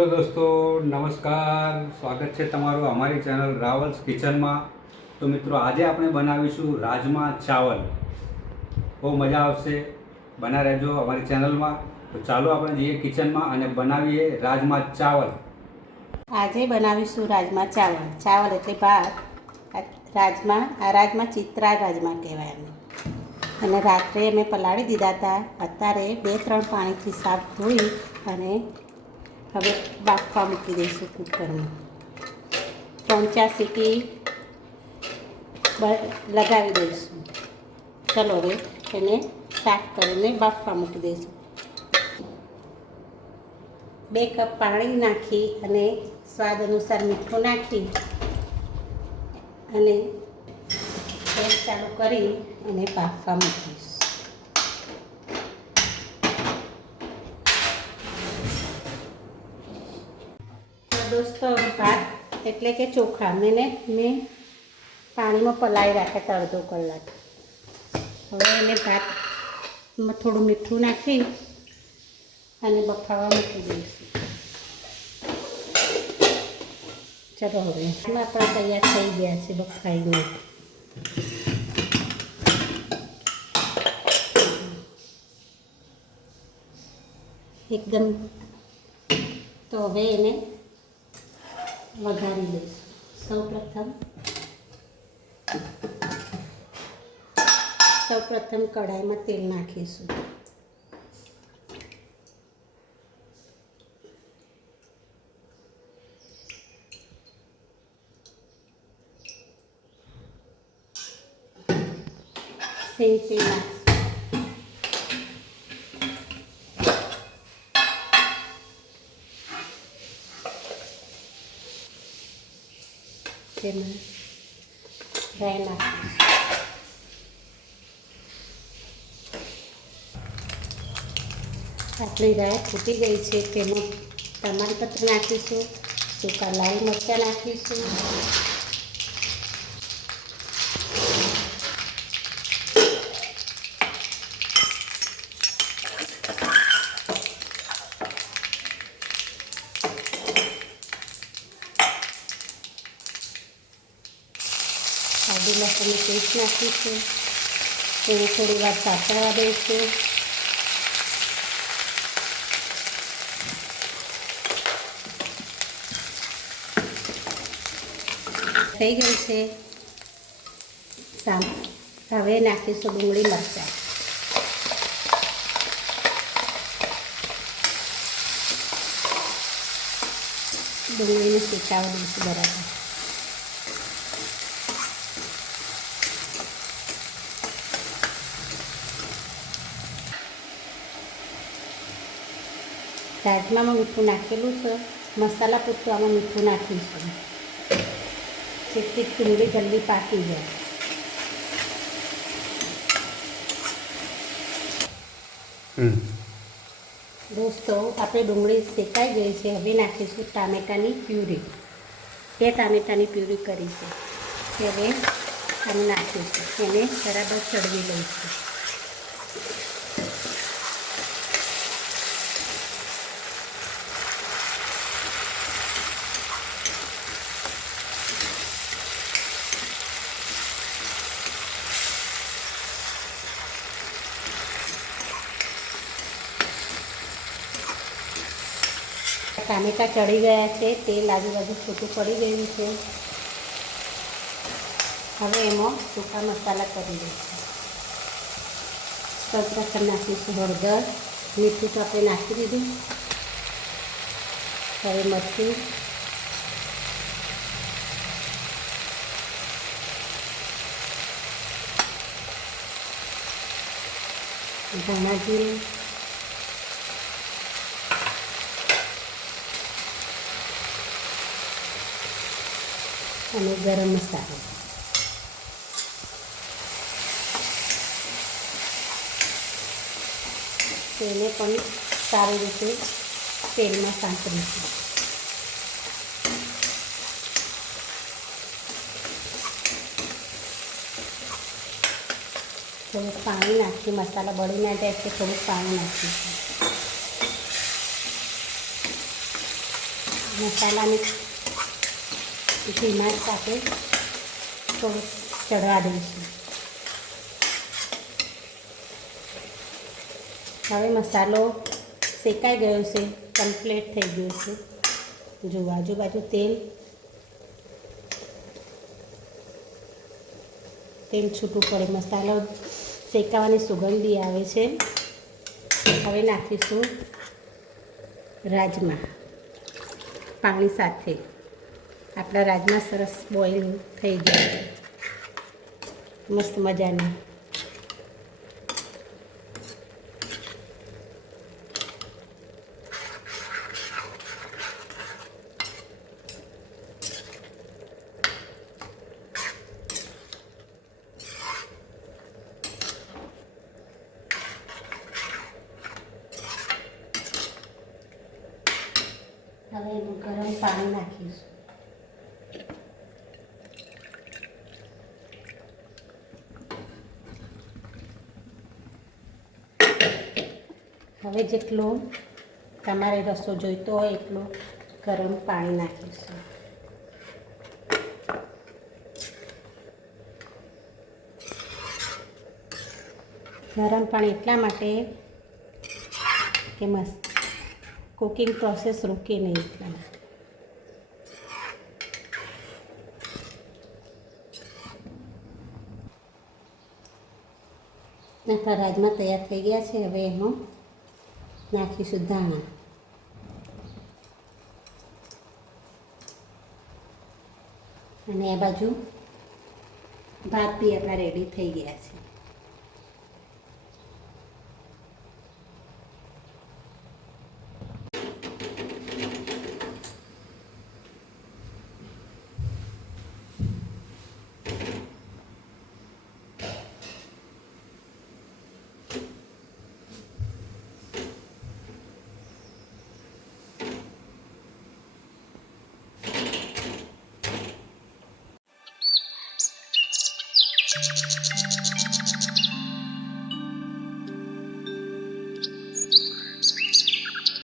Hello દોસ્તો, નમસ્કાર. સ્વાગત છે તમારું અમારી ચેનલ રાવલ્સ કિચનમાં. તો મિત્રો, આજે આપણે બનાવીશું રાજમા ચાવલ. બહુ મજા આવશે, બના રહેજો અમારી ચેનલમાં. તો ચાલો આપણે જઈએ કિચનમાં અને બનાવીએ રાજમા ચાવલ. આજે બનાવીશું રાજમા ચાવલ. ચાવલ એટલે ભાત. રાજમા ચિત્રા રાજમા કહેવાય એમને. અને રાત્રે અમે પલાળી દીધા હતા. અત્યારે 2-3 પાણીથી સાફ ધોઈ અને હવે બાફવા મૂકી દઈશું કુકરમાં. 3-4 સીટી લગાવી દઈશું. ચલો હવે એને સાફ કરીને બાફવા મૂકી દઈશું. 2 કપ પાણી નાખી અને સ્વાદ અનુસાર મીઠું નાખી અને ગેસ ચાલુ કરી અને બાફવા મૂકીશ. દોસ્તો, ભાત એટલે કે ચોખા મેં પાણીમાં પલાળી રાખ્યા અડધો કલાક. હવે એને ભાતમાં થોડું મીઠું નાખી અને બફાવા મૂકી દઈશું. ચલો હવે એમાં આપણા તૈયાર થઈ ગયા છે બફાઈને. એકદમ. તો હવે એને વઘારી દઈશું. સૌપ્રથમ કઢાઈમાં તેલ નાખીશું. સિંગ તેલ નાખીશું. તેમાં રાઈ નાખીશું. આપણી રાઈ ફૂટી ગઈ છે. તેમાં ટમાટર નાખીશું. સૂકા લાલ મરચાં નાખીશું. આદુ લસણની પેસ્ટ નાખીશું. તેને થોડી વાર સાતળવા દઈશું. થઈ ગઈ છે. હવે નાખીશું ડુંગળી મરચાં. ડુંગળીને શેકાવા દઈશું બરાબર. રાજમામાં મીઠું નાખેલું છે. મસાલા પૂરતું આમાં મીઠું નાખીશું, જેથી ડુંગળી જલ્દી પાકી જાય. દોસ્તો, આપણે ડુંગળી શેકાઈ ગઈ છે. હવે નાખીશું ટામેટાની પ્યુરી. 2 ટામેટાની પ્યુરી કરી છે. હવે આને નાખીશું. એને બરાબર ચડવી લઈશું. ટામેટાં ચડી ગયા છે. તેલ આજુબાજુ છૂટું પડી ગયું છે. હવે એમાં સૂકા મસાલા કરી દઈશું. સૌપ્રથમ નાખીશું હળદર. મીઠું તો આપણે નાખી દીધું. હવે મરચું, ધાણા જીરું, અને ગરમ મસાલો. તેને પણ સારી રીતે તેલમાં સાંતળીશું. થોડુંક પાણી નાખી મસાલા બળી ના જાય એટલે થોડુંક પાણી નાખીશું. મસાલાની ધીમા સાથે થોડું ચડવા દઈશું. હવે મસાલો શેકાઈ ગયો છે, કમ્પ્લીટ થઈ ગયો છે. જો આજુબાજુ તેલ છૂટું પડે, મસાલો શેકાવાની સુગંધી આવે છે. હવે નાખીશું રાજમા પાણી સાથે. આપણા રાજમા સરસ બોઇલ થઈ ગયા છે, મસ્ત મજાની. હવે એનું ગરમ પાણી નાખીશું. હવે જેટલો તમારે રસો જોઈતો હોય એટલું ગરમ પાણી નાખીશું. ગરમ પાણી એટલા માટે કે મસ્ત કુકિંગ પ્રોસેસ રૂકે નહીં એટલા. આપણા રાજમા તૈયાર થઈ ગયા છે. હવે એમાં નાખીશું ધાણા. અને આ બાજુ ભાત બી આપણા રેડી થઈ ગયા છે.